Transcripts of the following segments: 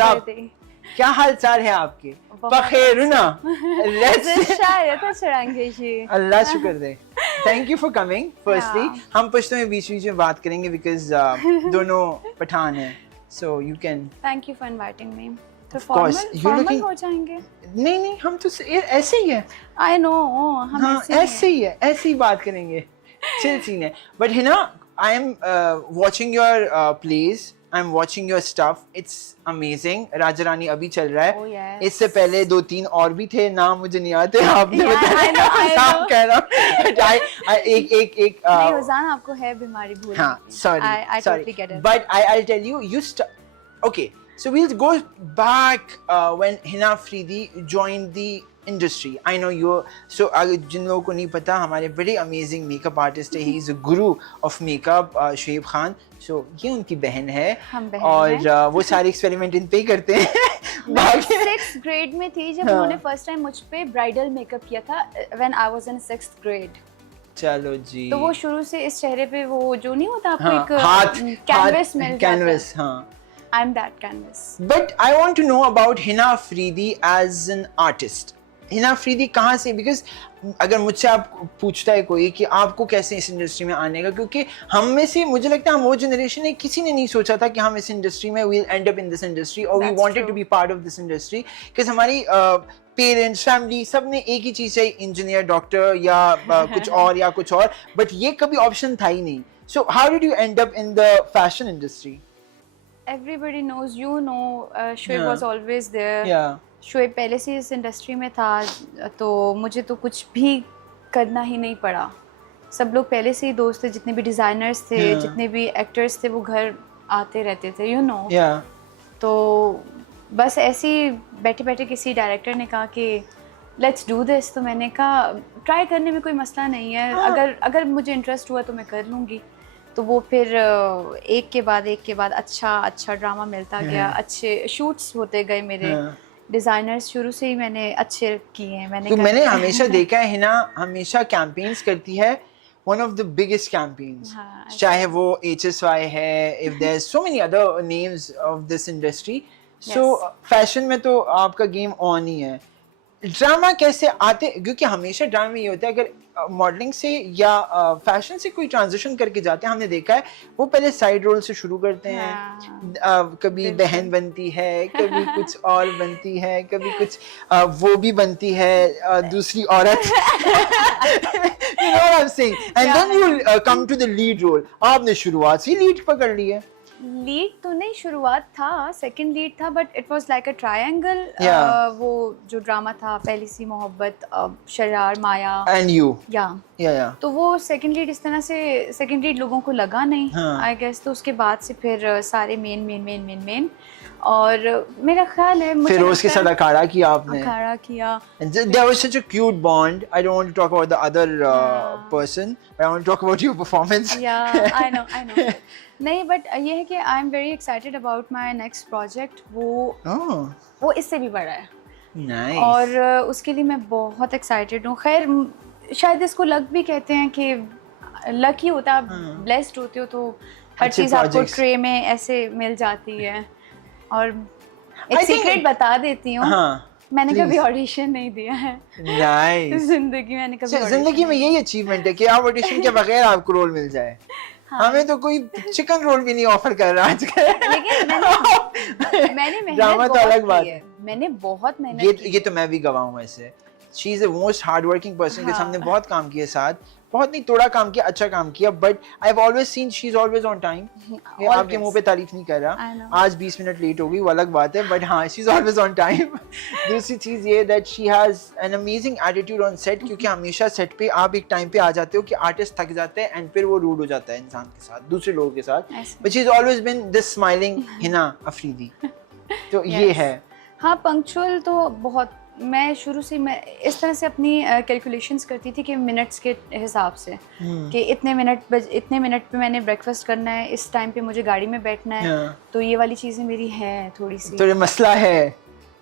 WhatsApp, क्या हाल चाल है आपके? बखैर ना? अल्लाह शुक्र दे। Thank you for coming firstly. हम पश्तो में बीच बीच में बात करेंगे बिकॉज दोनों पठान हैं, so you can. Thank you for inviting me. तो फॉर्मल हो जाएंगे? नहीं हम तो ऐसे ही है। आई नो, हम ऐसे ही है, ऐसे ही बात करेंगे। चिल सीन है। बट है ना, I am watching your place, I am watching your stuff, it's amazing. Raja Rani अभी चल रहा है। Oh, yes. इससे पहले 2-3 और भी थे, नाम मुझे नहीं आते, आपने बताया। नाम कह रहा हूँ। एक नहीं उजान, आपको है बीमारी भूल। हाँ, sorry. totally get it. But I'll tell you okay, so we'll go back when Hina Afridi joined the industry. I know so जिन लोगों को नहीं पता, हमारे बड़े amazing makeup artist है, he is a guru of makeup, Shoaib Khan. So ये उनकी बहन है और वो सारे एक्सपेरिमेंट इन पे ही करते हैं। मैं 6th grade में थी जब उन्होंने फर्स्ट टाइम मुझ पे ब्राइडल मेकअप किया था, when I was in 6th grade। चलो जी। तो वो शुरू से इस चेहरे पे वो जो नहीं होता आपको एक कैनवस मिल जाता है। हाँ। I'm that canvas. But I want to know about Hina Afridi as an artist. Hina Afridi कहाँ से? बिकॉज अगर मुझसे आप पूछता है कोई कि आपको कैसे इस इंडस्ट्री में आने का, क्योंकि हम में से मुझे लगता है हम वो जनरेशन है, किसी ने नहीं सोचा था कि हम इस इंडस्ट्री में we'll end up in this industry और we wanted to be part of this industry. Because हमारी पेरेंट्स, फैमिली, सब ने एक ही चीज़ चाहिए, इंजीनियर, डॉक्टर या कुछ और, बट ये कभी ऑप्शन था ही नहीं। So how did you and up in the fashion industry? Everybody knows, Shoaib was always there. Yeah. Shoaib पहले से इस इंडस्ट्री में था, तो मुझे तो कुछ भी करना ही नहीं पड़ा। सब लोग पहले से ही दोस्त थे, जितने भी डिज़ाइनर्स थे, जितने भी एक्टर्स थे, वो घर आते रहते थे, तो बस ऐसे ही बैठे बैठे किसी डायरेक्टर ने कहा कि लेट्स डू दिस, तो मैंने कहा ट्राई करने में कोई मसला नहीं है, अगर मुझे इंटरेस्ट हुआ तो मैं कर लूँगी। तो वो फिर एक के बाद अच्छा ड्रामा मिलता गया, अच्छे शूट्स होते गए मेरे। डिजाइनर्स शुरू से ही मैंने अच्छे किए हैं। मैंने हमेशा देखा है हिना हमेशा कैंपेन्स करती है, one of the biggest campaigns, चाहे वो HSY है, if there's so many other names of this industry, so fashion में तो आपका गेम ऑन ही है। ड्रामा कैसे आते, क्योंकि हमेशा ड्रामा में ये होता है, अगर मॉडलिंग से या फैशन से कोई ट्रांजिशन करके जाते हैं, हमने देखा है वो पहले साइड रोल से शुरू करते हैं, कभी बहन बनती है, कभी कुछ और बनती है, कभी कुछ वो भी बनती है दूसरी औरत। You know what I'm saying? And then you come to the lead role. आपने शुरुआत से लीड पकड़ ली है। लीड तो नहीं, शुरुआत था, सेकंड लीड था, but it was like a triangle. वो जो ड्रामा था, पहली सी मोहब्बत, शरार, माया एंड यू, या तो वो सेकंड लीड इस तरह से सेकंड लीड लोगों को लगा नहीं, आई गेस। तो उसके बाद से फिर सारे मेन और मेरा ख्याल है फिर उसके साथ अखाड़ा किया आपने। अखाड़ा किया। There was such a cute bond. I don't want to talk about the other person, but I want to talk about your performance. Yeah, I know. नहीं, बट ये है कि I am very excited about my next project. वो इससे भी बड़ा है। Nice. और उसके लिए मैं बहुत एक्साइटेड हूँ। खैर, शायद इसको लक भी कहते हैं कि लक ही होता है, आप ब्लेस्ड होते हो तो हर चीज़ आपको ट्रे में ऐसे मिल जाती है। और एक सीक्रेट बता देती हूँ, मैंने कभी ऑडिशन नहीं दिया है। Nice. जिंदगी में यही अचीवमेंट है कि आप ऑडिशन के बगैर आपको रोल मिल जाए। हमें तो कोई चिकन रोल भी नहीं ऑफर कर रहा आजकल। लेकिन मैंने ड्रामा तो अलग बात है। मैंने बहुत मेहनत ये तो मैं भी गवाह हूँ ऐसे। She is the most hardworking person के सामने बहुत काम किया, साथ बहुत नहीं थोड़ा काम किया, अच्छा काम किया, but I have always seen she is always on time. आपके मुंह पे तारीफ नहीं कर रहा, आज 20 मिनट लेट हो गई वो अलग बात है, बट हाँ she is always on time. दूसरी चीज ये that she has an amazing attitude on set, क्योंकि हमेशा सेट पे आप एक टाइम पे आ जाते हो कि आर्टिस्ट थक जाते हैं एंड फिर वो रूड हो जाता है इंसान के साथ, दूसरे लोगों के साथ, but she is always been this smiling Hina Afridi. तो ये है। हाँ, पंक्चुअल तो बहुत। मैं शुरू से मैं इस तरह से अपनी कैलकुलेशंस करती थी कि मिनट्स के हिसाब से, कि इतने मिनट पे मैंने ब्रेकफास्ट करना है, इस टाइम पे मुझे गाड़ी में बैठना है, तो ये वाली चीज़ें मेरी हैं थोड़ी सी। तो ये मसला है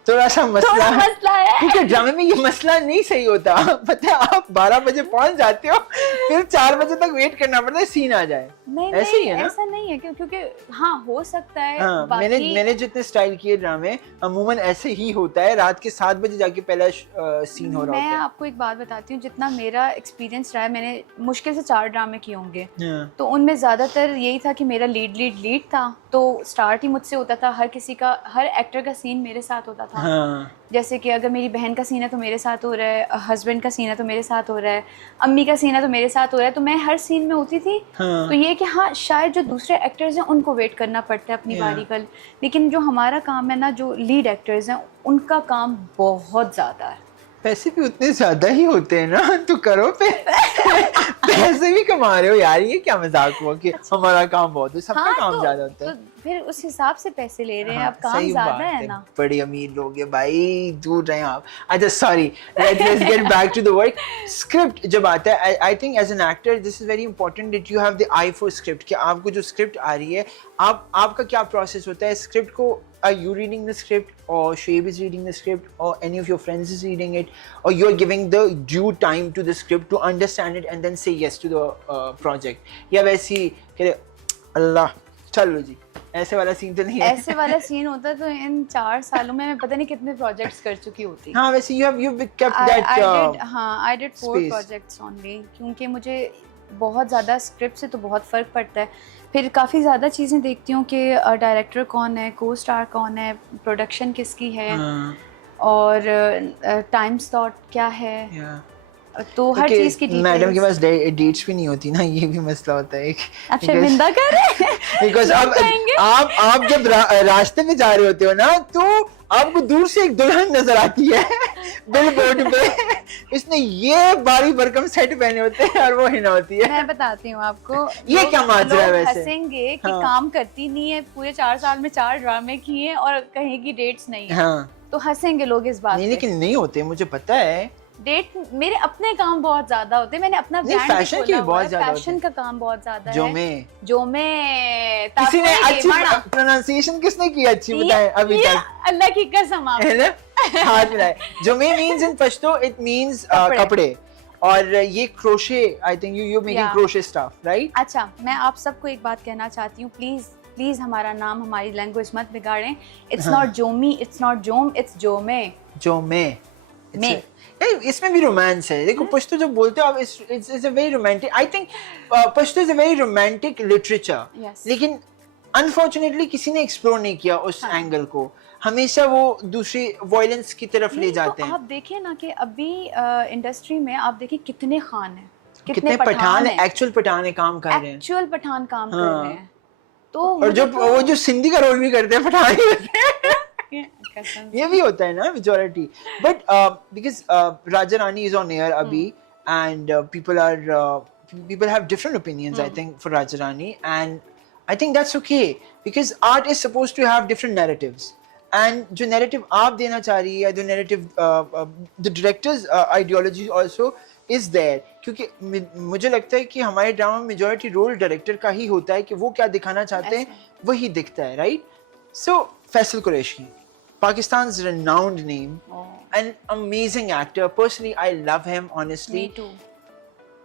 थोड़ा सा मसला है, है। क्योंकि ड्रामे में ये मसला नहीं सही होता। पता है, आप 12 बजे पहुंच जाते हो, फिर 4 बजे तक वेट करना पड़ता है सीन आ जाए। नहीं ऐसे ही है ना? ऐसा नहीं है, क्योंकि हाँ हो सकता है। हाँ, बाकी मैंने जितने स्टाइल किए ड्रामे अमूमन ऐसे ही होता है, रात के 7 बजे जाके पहला सीन हो रहा मैं होता है। आपको एक बात बताती हूँ, जितना मेरा एक्सपीरियंस रहा है, मैंने मुश्किल से 4 ड्रामे किए होंगे, हाँ, तो उनमें ज़्यादातर यही था कि मेरा लीड था, तो स्टार्ट ही मुझसे होता था। हर एक्टर का सीन मेरे साथ होता था। हाँ, जैसे कि अगर मेरी बहन का सीन है तो मेरे साथ हो रहा है, हस्बैंड का सीन है तो मेरे साथ हो रहा है, अम्मी का सीन है तो मेरे साथ हो रहा है, तो मैं हर सीन में होती थी। हाँ। तो ये कि हाँ, शायद जो दूसरे एक्टर्स हैं उनको वेट करना पड़ता है अपनी बारी का, लेकिन जो हमारा काम है ना, जो लीड एक्टर्स हैं, उनका काम बहुत ज़्यादा है। पैसे भी उतने ज्यादा ही होते हैं ना, तो करो पे पैसे भी कमा रहे हो यार, ये क्या मजाक हुआ कि हमारा काम बहुत है, सबका काम ज्यादा होता है। तो फिर उस हिसाब से पैसे ले रहे हैं। हाँ, अब काम सही ज्यादा बात है ना। बड़े अमीर लोग हैं भाई, दूर रहे आप। अच्छा sorry, let's get back to the work. Script जब आता है, I think as an actor this is very important that you have the eye for script, कि आपको जो स्क्रिप्ट आ रही है, आपका क्या प्रोसेस होता है स्क्रिप्ट को? Are you reading the script, or Shaib is reading the script, or any of your friends is reading it, or you're giving the due time to the script to understand it and then say yes to the project? या वैसी कि अल्लाह चलो जी, ऐसे वाला scene तो नहीं है। ऐसे वाला सीन होता तो इन 4 सालों में मैं पता नहीं कितने प्रोजेक्ट्स कर चुकी होती। हाँ, वैसे you've kept that I did 4 space. projects only, क्योंकि मुझे बहुत ज़्यादा स्क्रिप्ट से तो बहुत फ़र्क पड़ता है। फिर काफ़ी ज़्यादा चीज़ें देखती हूँ कि डायरेक्टर कौन है, को स्टार कौन है, प्रोडक्शन किसकी है, और टाइम स्लॉट क्या है, तो हर चीज़ की डिटेल्स। मैडम के पास डेट्स भी नहीं होती ना, ये भी मसला होता है एक। आप शर्मिंदा कर रहे हैं बिकॉज आप जब रास्ते में जा रहे होते हो ना, तो आपको दूर से एक दुल्हन नजर आती है बिल बोर्ड पे, इसने ये बारी भरकम सेट पहने होते हैं और वो हिना होती है। मैं बताती हूँ आपको, ये क्या माजरा है वैसे? हंसेंगे कि हाँ। काम करती नहीं है, पूरे 4 साल में 4 ड्रामे किए और कहीं की डेट्स नहीं है। हाँ, तो हंसेंगे लोग इस बात नहीं, पे। लेकिन नहीं होते, मुझे पता है। डेट मेरे अपने काम बहुत ज्यादा होते हैं, मैंने अपना ब्रांड फैशन के भी बहुत ज्यादा होते हैं। फैशन का काम बहुत ज्यादा है। जो मैं किसी ने अच्छी प्रोनाउंसिएशन किसने की अच्छी बताए अभी तक? अल्लाह की कसम आप है ना, हाथ मिलाए। जो मैं means in Pashto it means कपड़े, और ये crochet, I think you making crochet stuff, right? अच्छा, मैं आप सबको एक बात कहना चाहती हूँ, प्लीज हमारा नाम, हमारी लैंग्वेज मत बिगाड़ें। It's not Zomi, it's not Zom, it's Zome. इसमें भी रोमांस है। देखो, पश्तो जब बोलते हो आप, it's a very romantic, I think Pashto is a very romantic literature, लेकिन अनफॉर्चुनेटली किसी ने एक्सप्लोर नहीं किया उस एंगल को। हमेशा वो दूसरी वॉयलेंस की तरफ ले जाते हैं। आप देखिए ना कि अभी इंडस्ट्री में आप देखिए कितने खान हैं, कितने पठान है, एक्चुअल पठान काम कर रहे हैं, एक्चुअल पठान काम कर रहे हैं। तो और वो जो सिंधी का रोल भी करते हैं पठान ही होते हैं। ये भी होता है ना majority, but because Raja Rani is on air अभी, and people have different opinions, I think, for Raja Rani, and I think that's okay, because art is supposed to have different narratives, and जो narrative आप देना चाह रही है, the narrative the director's ideology also is there, क्योंकि मुझे लगता है कि हमारे ड्रामा में मेजॉरिटी रोल डायरेक्टर का ही होता है कि वो क्या दिखाना चाहते हैं वही दिखता है, right? So Faisal Qureshi, Pakistan's renowned name, an amazing actor. Personally, I love him, honestly. Me too.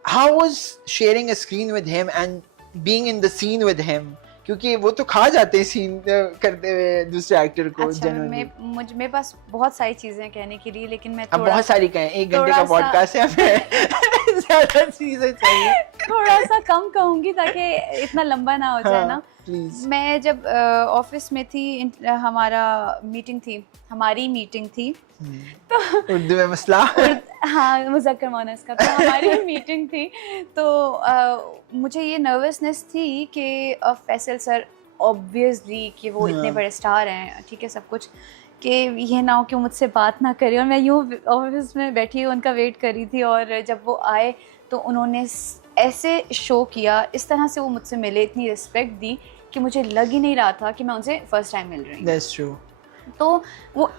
How was sharing a screen with him and being in the scene with him? क्योंकि वो तो खा जाते हैं सीन करते हुए दूसरे एक्टर को। अच्छा, मेरे पास बहुत सारी चीजें कहने के लिए, लेकिन मैं अब बहुत सारी कहें, 1 घंटे का पॉडकास्ट है, हमें ज्यादा चीजें चाहिए। थोड़ा सा कम कहूंगी ताकि इतना लंबा ना हो जाए ना। प्लीज। मैं जब ऑफिस में थी, हमारी मीटिंग थी तो उर्दू में मसला, हाँ मुज़क्कर मुअन्नस का, तो हमारी मीटिंग थी, तो मुझे ये नर्वसनेस थी कि फैसल सर ऑब्वियसली कि वो इतने बड़े स्टार हैं, ठीक है सब कुछ, कि ये ना हो कि मुझसे बात ना करे, और मैं यूँ ऑफिस में बैठी उनका वेट कर रही थी, और जब वो आए तो उन्होंने ऐसे शो किया, इस तरह से वो मुझसे मिले, इतनी रिस्पेक्ट दी कि मुझे लग ही नहीं रहा था कि मैं उनसे फर्स्ट टाइम मिल रही हूँ। That's true. तो वो और